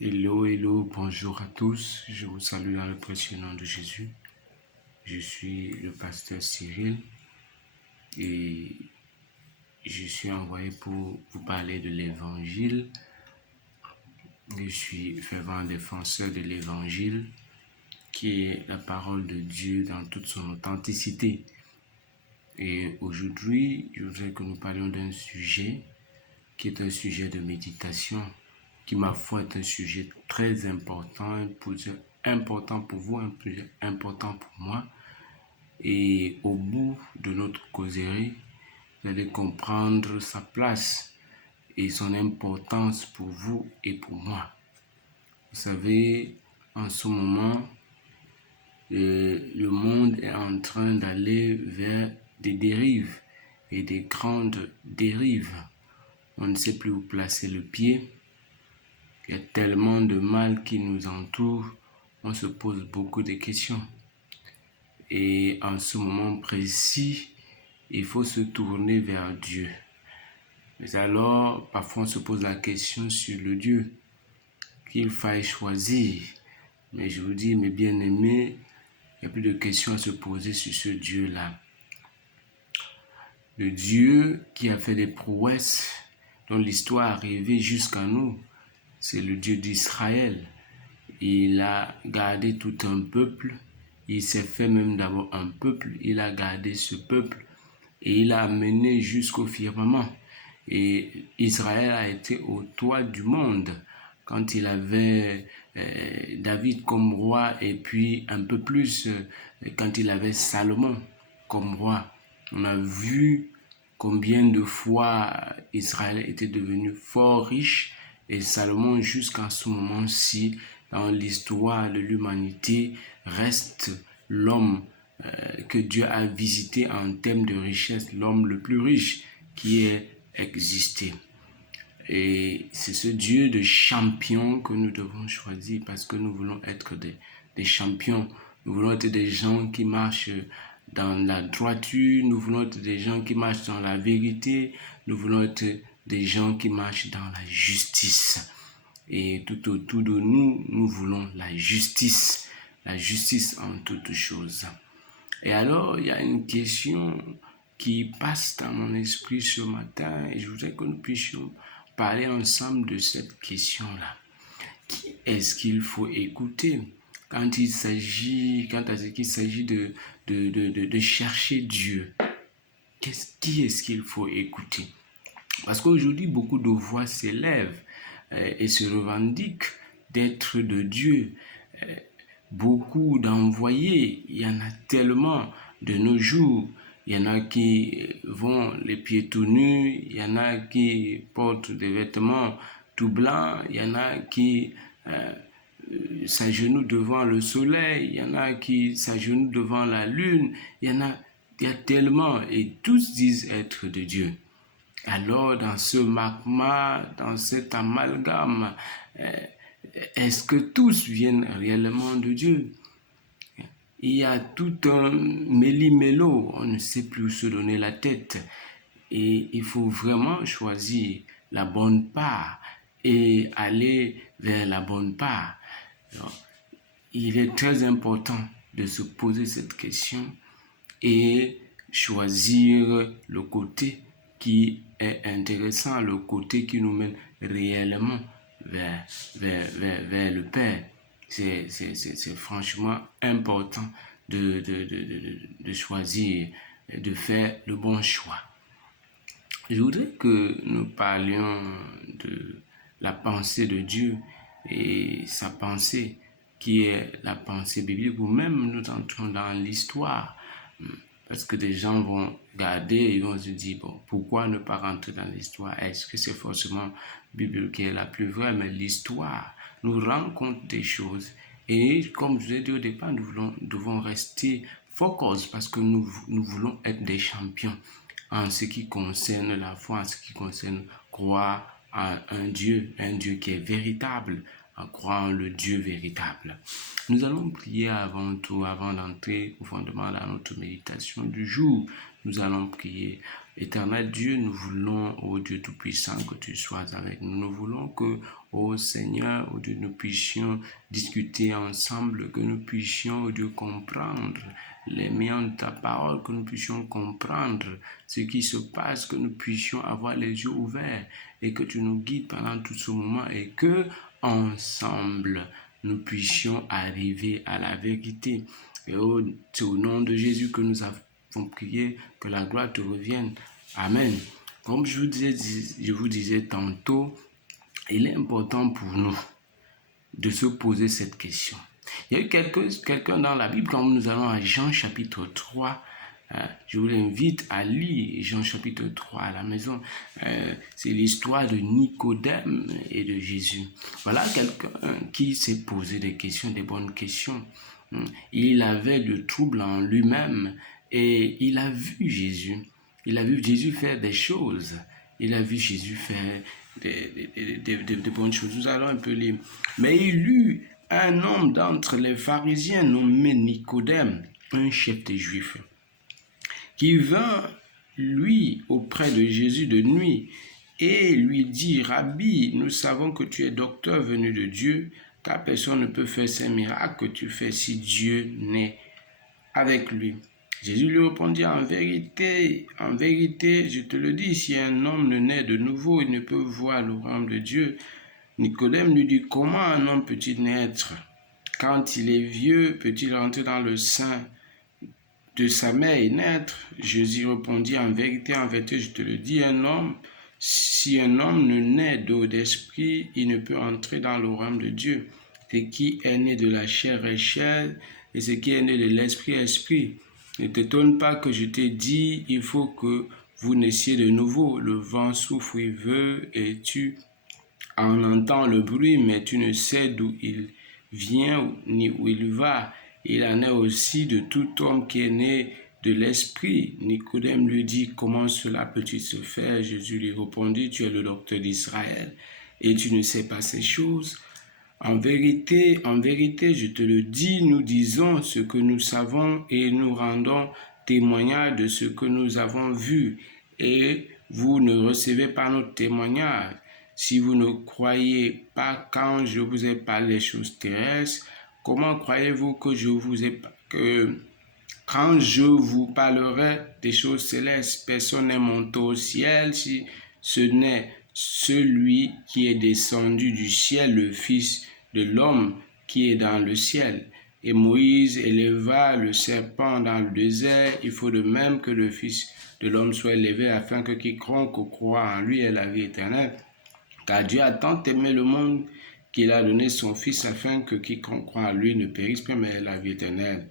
Hello, hello, bonjour à tous. Je vous salue dans le précieux nom de Jésus. Je suis le pasteur Cyril et je suis envoyé pour vous parler de l'évangile. Je suis fervent défenseur de l'évangile qui est la parole de Dieu dans toute son authenticité. Et aujourd'hui, je voudrais que nous parlions d'un sujet qui est un sujet de méditation, qui ma foi est un sujet très important, un sujet important pour vous, un sujet important pour moi. Et au bout de notre causerie, vous allez comprendre sa place et son importance pour vous et pour moi. Vous savez, en ce moment, le monde est en train d'aller vers des dérives et des grandes dérives. On ne sait plus où placer le pied. Il y a tellement de mal qui nous entoure. On se pose beaucoup de questions. Et en ce moment précis, il faut se tourner vers Dieu. Mais alors, parfois on se pose la question sur le Dieu qu'il faille choisir. Mais je vous dis, mes bien-aimés, il n'y a plus de questions à se poser sur ce Dieu-là. Le Dieu qui a fait des prouesses, dont l'histoire est arrivée jusqu'à nous, c'est le Dieu d'Israël. Il a gardé tout un peuple. Il s'est fait même d'abord un peuple. Il a gardé ce peuple et il a amené jusqu'au firmament. Et Israël a été au toit du monde quand il avait David comme roi et puis un peu plus quand il avait Salomon comme roi. On a vu combien de fois Israël était devenu fort riche et Salomon jusqu'à ce moment-ci dans l'histoire de l'humanité reste l'homme que Dieu a visité en termes de richesse, l'homme le plus riche qui ait existé. Et c'est ce Dieu de champions que nous devons choisir parce que nous voulons être des champions. Nous voulons être des gens qui marchent dans la droiture, nous voulons être des gens qui marchent dans la vérité, nous voulons être des gens qui marchent dans la justice. Et tout autour de nous, nous voulons la justice en toutes choses. Et alors, il y a une question qui passe dans mon esprit ce matin et je voudrais que nous puissions parler ensemble de cette question-là. Qui est-ce qu'il faut écouter quand il s'agit de chercher Dieu? Qui est-ce qu'il faut écouter? Parce qu'aujourd'hui, beaucoup de voix s'élèvent et se revendiquent d'être de Dieu. Beaucoup d'envoyés, il y en a tellement de nos jours. Il y en a qui vont les pieds tout nus, il y en a qui portent des vêtements tout blancs, il y en a qui s'agenouillent devant le soleil, il y en a qui s'agenouillent devant la lune, il y a tellement, et tous disent être de Dieu. Alors, dans ce magma, dans cet amalgame, est-ce que tous viennent réellement de Dieu? Il y a tout un méli-mélo, on ne sait plus où se donner la tête. Et il faut vraiment choisir la bonne part et aller vers la bonne part. Alors, il est très important de se poser cette question et choisir le côté qui est intéressant, le côté qui nous mène réellement vers le Père. C'est franchement important de choisir, de faire le bon choix. Je voudrais que nous parlions de la pensée de Dieu et sa pensée qui est la pensée biblique, ou même nous entrons dans l'histoire. Parce que des gens vont regarder et ils vont se dire, bon, pourquoi ne pas rentrer dans l'histoire? Est-ce que c'est forcément la Bible qui est la plus vraie? Mais l'histoire nous rend compte des choses. Et comme je vous ai dit au départ, nous devons rester focus parce que nous voulons être des champions en ce qui concerne la foi, en ce qui concerne croire à un Dieu qui est véritable, en croyant le Dieu véritable. Nous allons prier avant tout, avant d'entrer profondément dans notre méditation du jour. Nous allons prier. Éternel Dieu, nous voulons, ô Dieu Tout-Puissant, que tu sois avec nous. Nous voulons que, ô Seigneur, ô Dieu, nous puissions discuter ensemble, que nous puissions, ô Dieu, comprendre les moyens de ta parole, que nous puissions comprendre ce qui se passe, que nous puissions avoir les yeux ouverts et que tu nous guides pendant tout ce moment et que, ensemble, nous puissions arriver à la vérité. Et c'est au nom de Jésus que nous avons prié, que la gloire te revienne. Amen. Comme je vous disais tantôt, il est important pour nous de se poser cette question. Il y a eu quelqu'un dans la Bible, quand nous allons à Jean chapitre 3, je vous invite à lire Jean chapitre 3 à la maison. C'est l'histoire de Nicodème et de Jésus. Voilà quelqu'un qui s'est posé des questions, des bonnes questions. Il avait le trouble en lui-même et il a vu Jésus. Il a vu Jésus faire des choses. Il a vu Jésus faire des bonnes choses. Nous allons un peu lire. Mais il eut un homme d'entre les pharisiens nommé Nicodème, un chef des Juifs, qui vint, lui, auprès de Jésus de nuit et lui dit, Rabbi, nous savons que tu es docteur venu de Dieu, car personne ne peut faire ces miracles que tu fais si Dieu n'est avec lui. Jésus lui répondit, en vérité, je te le dis, si un homme ne naît de nouveau, il ne peut voir le royaume de Dieu. Nicodème lui dit, comment un homme peut-il naître? Quand il est vieux, peut-il entrer dans le sein de sa mère et naître? Jésus répondit, en vérité, je te le dis, si un homme ne naît d'eau d'esprit, il ne peut entrer dans le royaume de Dieu. Ce qui est né de la chair est chair, et ce qui est né de l'esprit est esprit. Ne t'étonne pas que je t'ai dit, il faut que vous naissiez de nouveau. Le vent souffle, il veut, et tu en entends le bruit, mais tu ne sais d'où il vient ni où il va. Il en est aussi de tout homme qui est né de l'esprit. Nicodème lui dit, comment cela peut-il se faire? Jésus lui répondit, tu es le docteur d'Israël et tu ne sais pas ces choses. En vérité, je te le dis, nous disons ce que nous savons et nous rendons témoignage de ce que nous avons vu. Et vous ne recevez pas notre témoignage. Si vous ne croyez pas quand je vous ai parlé des choses terrestres, comment croyez-vous que quand je vous parlerai des choses célestes? Personne n'est monté au ciel si ce n'est celui qui est descendu du ciel, le Fils de l'homme qui est dans le ciel. Et Moïse éleva le serpent dans le désert. Il faut de même que le Fils de l'homme soit élevé afin que quiconque croit en lui ait la vie éternelle. Car Dieu a tant aimé le monde qu'il a donné son Fils afin que quiconque croit en lui ne périsse pas mais ait la vie éternelle.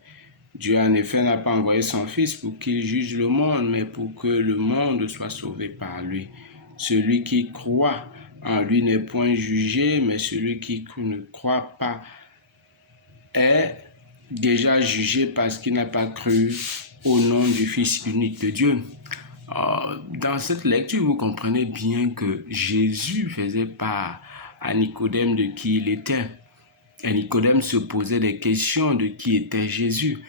Dieu en effet n'a pas envoyé son Fils pour qu'il juge le monde, mais pour que le monde soit sauvé par lui. Celui qui croit en lui n'est point jugé, mais celui qui ne croit pas est déjà jugé parce qu'il n'a pas cru au nom du Fils unique de Dieu. Dans cette lecture, vous comprenez bien que Jésus faisait part à Nicodème de qui il était. Et Nicodème se posait des questions de qui était Jésus.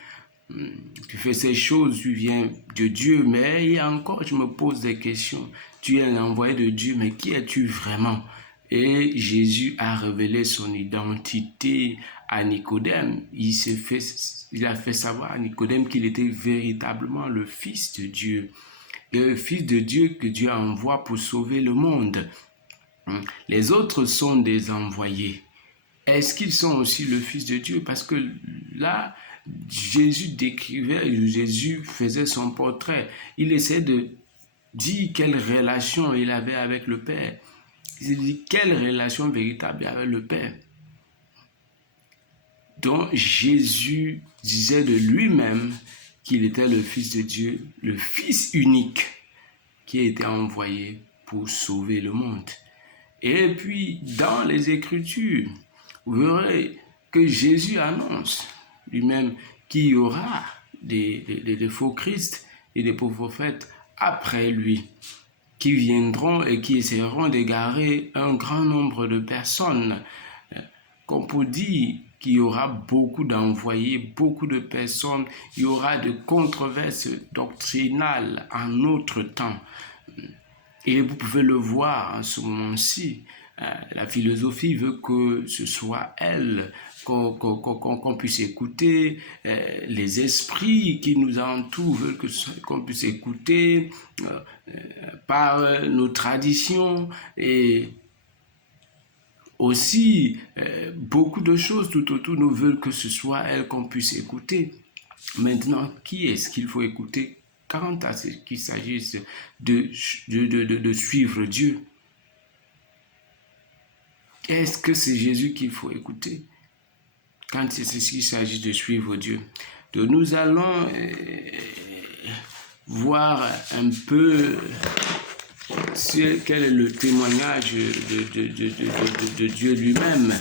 Tu fais ces choses, tu viens de Dieu, mais encore, je me pose des questions. Tu es l'envoyé de Dieu, mais qui es-tu vraiment? Et Jésus a révélé son identité à Nicodème. Il a fait savoir à Nicodème qu'il était véritablement le Fils de Dieu. Et le Fils de Dieu que Dieu envoie pour sauver le monde. Les autres sont des envoyés. Est-ce qu'ils sont aussi le Fils de Dieu? Parce que là, Jésus faisait son portrait. Il essaie de dire quelle relation il avait avec le Père. Il dit quelle relation véritable avec le Père. Donc Jésus disait de lui-même qu'il était le Fils de Dieu, le Fils unique qui a été envoyé pour sauver le monde. Et puis, dans les Écritures, vous verrez que Jésus annonce lui-même qu'il y aura des faux Christ et des faux prophètes après lui, qui viendront et qui essaieront d'égarer un grand nombre de personnes. qu'on peut dire qu'il y aura beaucoup d'envoyés, beaucoup de personnes, il y aura de controverses doctrinales en notre temps. Et vous pouvez le voir en ce moment-ci. La philosophie veut que ce soit elle qu'on puisse écouter. Les esprits qui nous entourent veulent qu'on puisse écouter par nos traditions et aussi beaucoup de choses tout autour nous veulent que ce soit elle qu'on puisse écouter. Maintenant, qui est-ce qu'il faut écouter quand il s'agisse de suivre Dieu? Est-ce que c'est Jésus qu'il faut écouter quand il s'agit de suivre Dieu? Donc nous allons voir un peu quel est le témoignage de Dieu lui-même.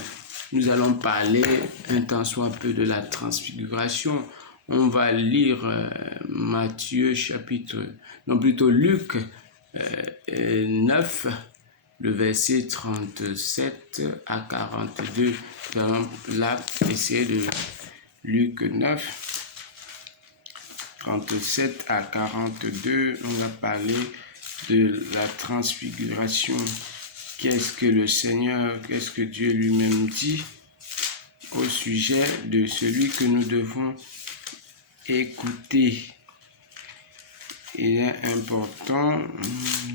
Nous allons parler un tant soit peu de la transfiguration. On va lire Matthieu plutôt Luc 9, le verset 37 à 42. Nous allons là essayer de Luc 9, 37 à 42. On va parler de la transfiguration. Qu'est-ce que Dieu lui-même dit au sujet de celui que nous devons écouter? Il est important,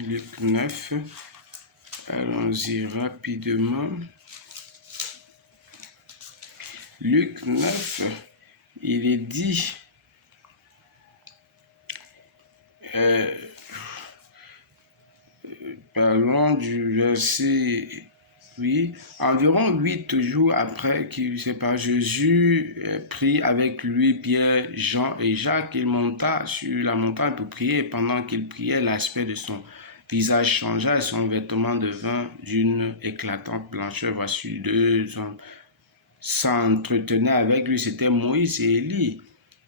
Luc 9, allons-y rapidement. Luc 9, il est dit, parlons du verset, oui, environ 8 jours après Jésus prit avec lui Pierre, Jean et Jacques. Il monta sur la montagne pour prier. Pendant qu'il priait, l'aspect de son visage changea et son vêtement devint d'une éclatante blancheur. Voici 2 hommes s'entretenaient avec lui. C'était Moïse et Élie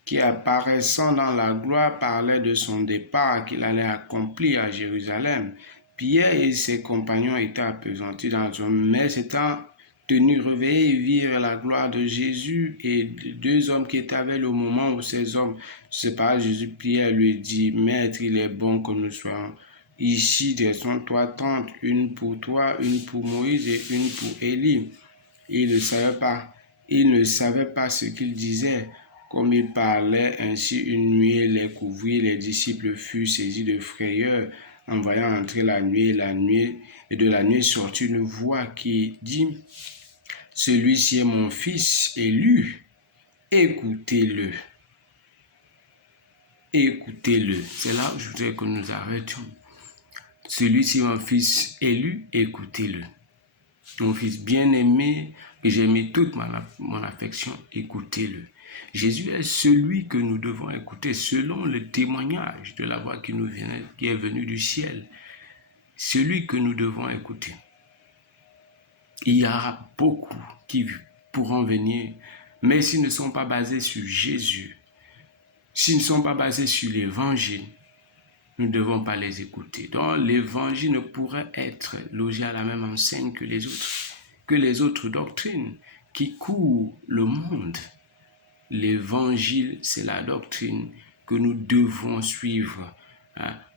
qui, apparaissant dans la gloire, parlaient de son départ qu'il allait accomplir à Jérusalem. Pierre et ses compagnons étaient appesantis dans un mais s'étant tenus réveillés, ils virent la gloire de Jésus et 2 hommes qui étaient avec lui au moment où ces hommes se parlaient. Jésus, Pierre lui dit, Maître, il est bon que nous soyons ici, dressons 3 tentes, une pour toi, une pour Moïse et une pour Élie. Il ne savait pas ce qu'il disait. Comme il parlait ainsi, une nuée les couvrit. Les disciples furent saisis de frayeur en voyant entrer la nuée, et de la nuée sortit une voix qui dit, celui-ci est mon fils élu, écoutez-le. Écoutez-le. C'est là où je voudrais que nous arrêtions. Celui-ci est mon fils élu, écoutez-le. Mon fils bien-aimé, que j'ai mis toute mon affection, écoutez-le. Jésus est celui que nous devons écouter selon le témoignage de la voix qui est venue du ciel. Celui que nous devons écouter. Il y aura beaucoup qui pourront venir, mais s'ils ne sont pas basés sur Jésus, s'ils ne sont pas basés sur l'évangile, nous ne devons pas les écouter. Donc l'évangile ne pourrait être logé à la même enseigne que les autres doctrines qui courent le monde. L'évangile, c'est la doctrine que nous devons suivre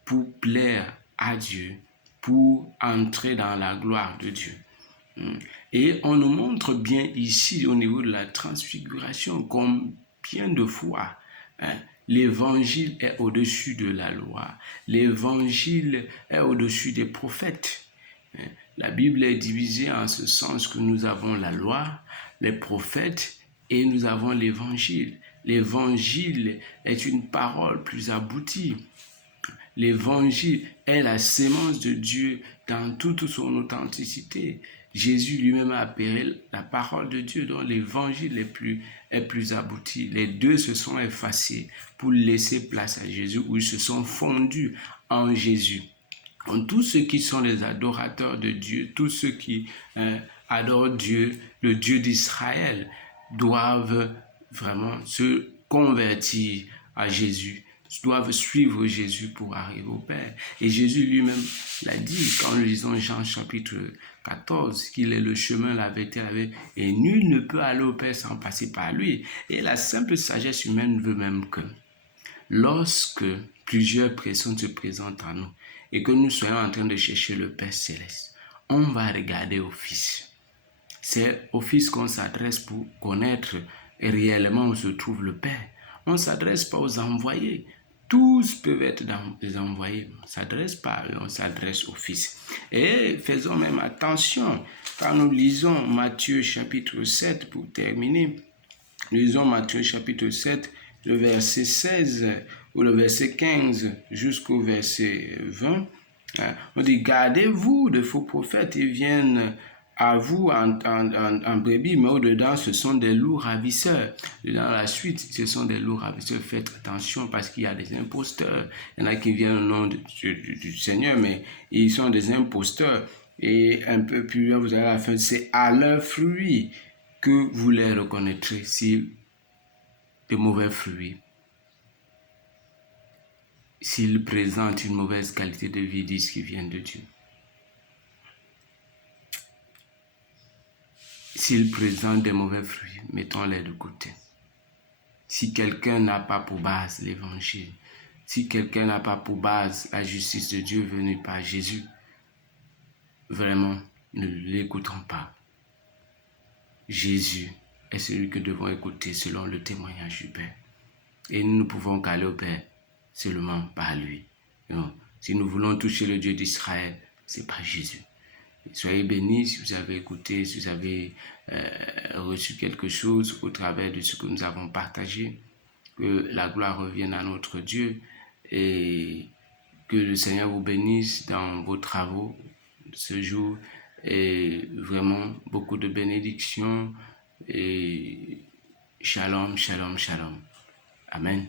pour plaire à Dieu, pour entrer dans la gloire de Dieu. Et on nous montre bien ici au niveau de la transfiguration combien de fois l'évangile est au-dessus de la loi. L'évangile est au-dessus des prophètes. La Bible est divisée en ce sens que nous avons la loi, les prophètes et nous avons l'évangile. L'évangile est une parole plus aboutie. L'évangile est la sémence de Dieu dans toute son authenticité. Jésus lui-même a appelé la parole de Dieu, dont l'évangile est plus abouti. Les deux se sont effacés pour laisser place à Jésus, où ils se sont fondus en Jésus. Donc, tous ceux qui sont les adorateurs de Dieu, tous ceux qui adorent Dieu, le Dieu d'Israël, doivent vraiment se convertir à Jésus doivent suivre Jésus pour arriver au Père. Et Jésus lui-même l'a dit quand nous lisons Jean chapitre 14, qu'il est le chemin, la vérité, la vie, et nul ne peut aller au Père sans passer par lui. Et la simple sagesse humaine veut même que lorsque plusieurs personnes se présentent à nous et que nous soyons en train de chercher le Père céleste, on va regarder au Fils. C'est au Fils qu'on s'adresse pour connaître réellement où se trouve le Père. On ne s'adresse pas aux envoyés. Tous peuvent être des envoyés. On ne s'adresse pas à eux, on s'adresse au Fils. Et faisons même attention, quand nous lisons Matthieu chapitre 7, pour terminer, lisons Matthieu chapitre 7, le verset 16 ou le verset 15 jusqu'au verset 20. On dit, gardez-vous de faux prophètes, ils viennent à vous en brebis, mais au-dedans, ce sont des loups ravisseurs. Dans la suite, ce sont des loups ravisseurs. Faites attention parce qu'il y a des imposteurs. Il y en a qui viennent au nom du Seigneur, mais ils sont des imposteurs. Et un peu plus loin, vous allez à la fin, c'est à leurs fruits que vous les reconnaîtrez, si de mauvais fruits. S'ils présentent une mauvaise qualité de vie, disent qu'ils viennent de Dieu. S'ils présentent des mauvais fruits, mettons-les de côté. Si quelqu'un n'a pas pour base l'évangile, si quelqu'un n'a pas pour base la justice de Dieu venue par Jésus, vraiment, ne l'écoutons pas. Jésus est celui que nous devons écouter selon le témoignage du Père. Et nous ne pouvons qu'aller au Père seulement par lui. Donc, si nous voulons toucher le Dieu d'Israël, c'est par Jésus. Soyez bénis si vous avez écouté, si vous avez reçu quelque chose au travers de ce que nous avons partagé. Que la gloire revienne à notre Dieu et que le Seigneur vous bénisse dans vos travaux ce jour. Et vraiment beaucoup de bénédictions et shalom, shalom, shalom. Amen.